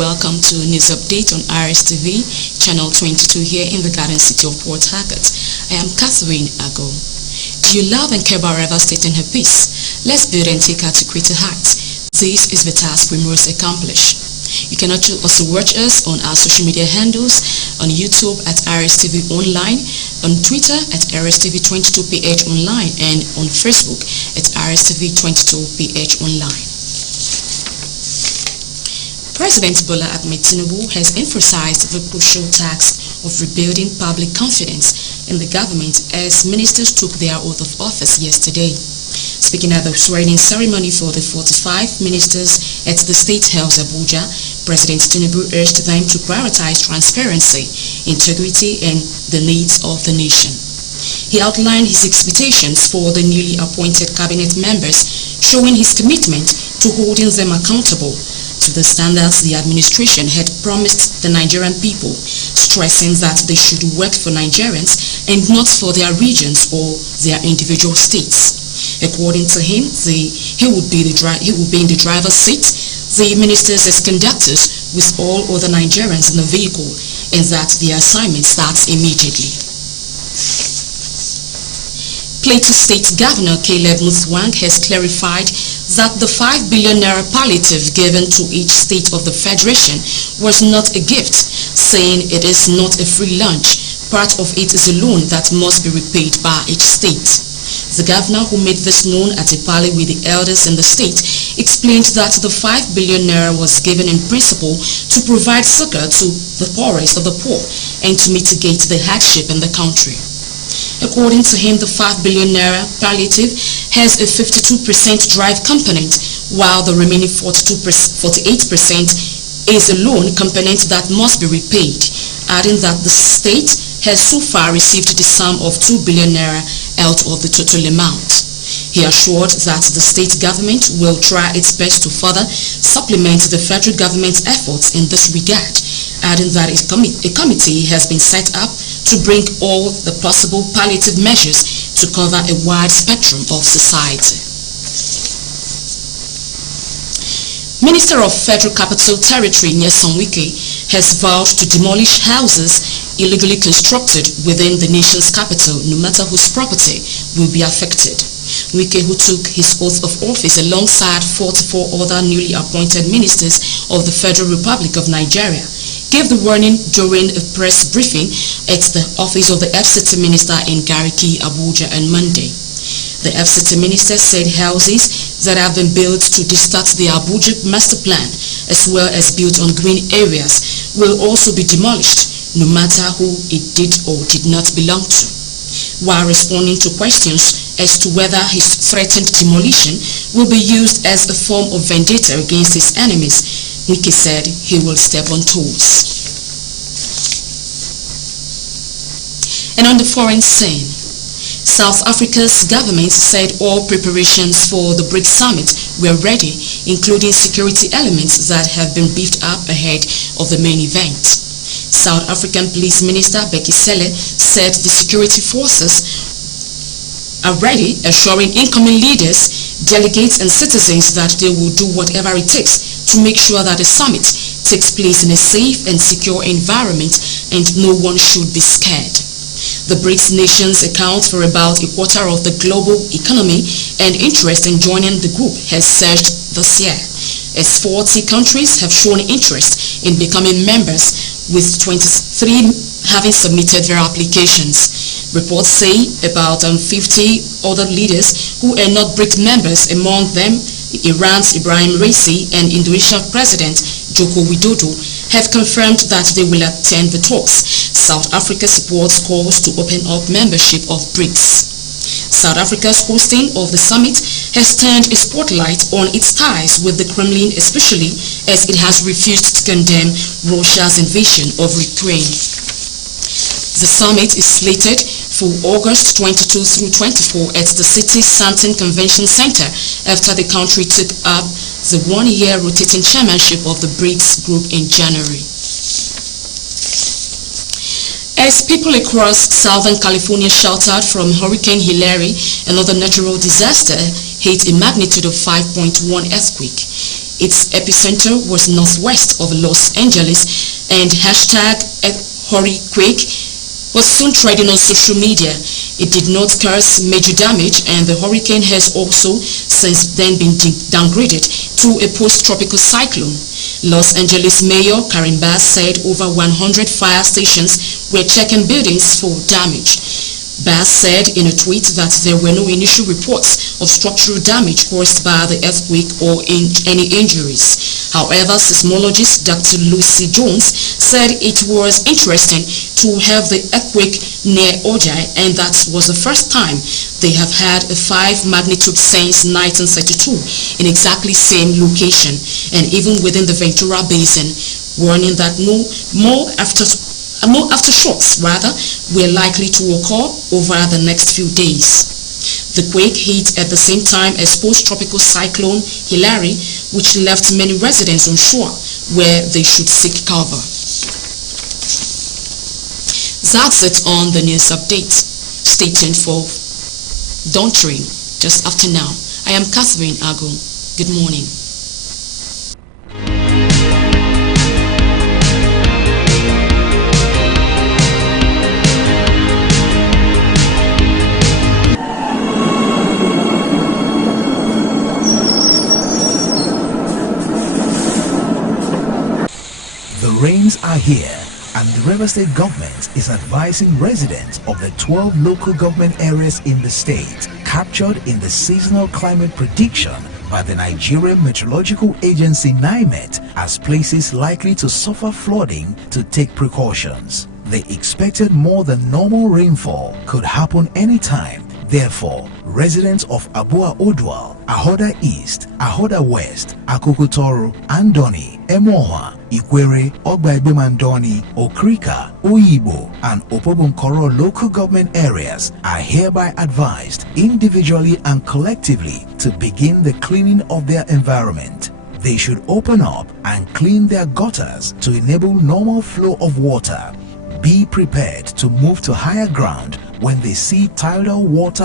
welcome to News Update on RSTV, Channel 22 here in the Garden City of Port Harcourt. I am Catherine Ago. Do you love and care about River State and her peace? Let's build and take her to greater heights. This is the task we must accomplish. You can also watch us on our social media handles, on YouTube at RSTV Online, on Twitter at RSTV22PH Online, and on Facebook at RSTV22PH Online. President Bola Ahmed Tinubu has emphasized the crucial task of rebuilding public confidence in the government as ministers took their oath of office yesterday. Speaking at the swearing-in ceremony for the 45 ministers at the State House Abuja, President Tinubu urged them to prioritize transparency, integrity, and the needs of the nation. He outlined his expectations for the newly appointed cabinet members, showing his commitment to holding them accountable to the standards the administration had promised the Nigerian people, stressing that they should work for Nigerians and not for their regions or their individual states. According to him, he would be in the driver's seat, the ministers as conductors with all other Nigerians in the vehicle, and that the assignment starts immediately. Plateau State Governor Caleb Muthwang has clarified that the 5 billion naira palliative given to each state of the Federation was not a gift, saying it is not a free lunch. Part of it is a loan that must be repaid by each state. The governor, who made this known at a parley with the elders in the state, explained that the 5 billion naira was given in principle to provide succor to the poorest of the poor and to mitigate the hardship in the country. According to him, the 5 billion naira palliative has a 52% drive component, while the remaining 48% is a loan component that must be repaid, adding that the state has so far received the sum of 2 billion naira out of the total amount. He assured that the state government will try its best to further supplement the federal government's efforts in this regard, adding that a committee has been set up to bring all the possible palliative measures to cover a wide spectrum of society. Minister of Federal Capital Territory Nyesom Wike has vowed to demolish houses illegally constructed within the nation's capital, no matter whose property will be affected. Wike, who took his oath of office alongside 44 other newly appointed ministers of the Federal Republic of Nigeria, gave the warning during a press briefing at the office of the FCT minister in Gariki, Abuja on Monday. The FCT minister said houses that have been built to distort the Abuja master plan, as well as built on green areas, will also be demolished, no matter who it did or did not belong to. While responding to questions as to whether his threatened demolition will be used as a form of vendetta against his enemies, Wike said he will step on toes. And on the foreign scene, South Africa's government said all preparations for the BRICS summit were ready, including security elements that have been beefed up ahead of the main event. South African Police Minister Becky Cele said the security forces are ready, assuring incoming leaders, delegates and citizens that they will do whatever it takes to make sure that the summit takes place in a safe and secure environment and no one should be scared. The BRICS nations account for about a quarter of the global economy, and interest in joining the group has surged this year, as 40 countries have shown interest in becoming members, with 23 having submitted their applications. Reports say about 50 other leaders who are not BRICS members, among them Iran's Ibrahim Raisi and Indonesian President Joko Widodo, have confirmed that they will attend the talks. South Africa supports calls to open up membership of BRICS. South Africa's hosting of the summit has turned a spotlight on its ties with the Kremlin, especially as it has refused to condemn Russia's invasion of Ukraine. The summit is slated for August 22 through 24 at the city's Santon Convention Center after the country took up the one-year rotating chairmanship of the BRICS group in January. As people across Southern California sheltered from Hurricane Hilary, another natural disaster hit a magnitude of 5.1 earthquake. Its epicenter was northwest of Los Angeles, and #hurricane was soon trending on social media. It did not cause major damage, and the hurricane has also since then been downgraded to a post-tropical cyclone. Los Angeles Mayor Karen Bass said over 100 fire stations were checking buildings for damage. Bass said in a tweet that there were no initial reports of structural damage caused by the earthquake or any injuries. However, seismologist Dr. Lucy Jones said it was interesting to have the earthquake near Ojai, and that was the first time they have had a 5 magnitude since 1932 in exactly same location and even within the Ventura Basin, warning that more aftershocks were likely to occur over the next few days. The quake hit at the same time as post-tropical cyclone Hilary, which left many residents on shore where they should seek cover. That's it on the news update. Stay tuned for Dawn Train just after now. I am Catherine Ago. Good morning. The rains are here, and the River State government is advising residents of the 12 local government areas in the state captured in the seasonal climate prediction by the Nigerian Meteorological Agency NIMET as places likely to suffer flooding to take precautions. The expected more than normal rainfall could happen anytime. Therefore, residents of Abua Odwal, Ahoda East, Ahoda West, Akukutoro, Andoni, Emoha, Ikwere, Ogbaibumandoni, Okrika, Oyibo, and Opobunkoro local government areas are hereby advised individually and collectively to begin the cleaning of their environment. They should open up and clean their gutters to enable normal flow of water. Be prepared to move to higher ground when they see tidal water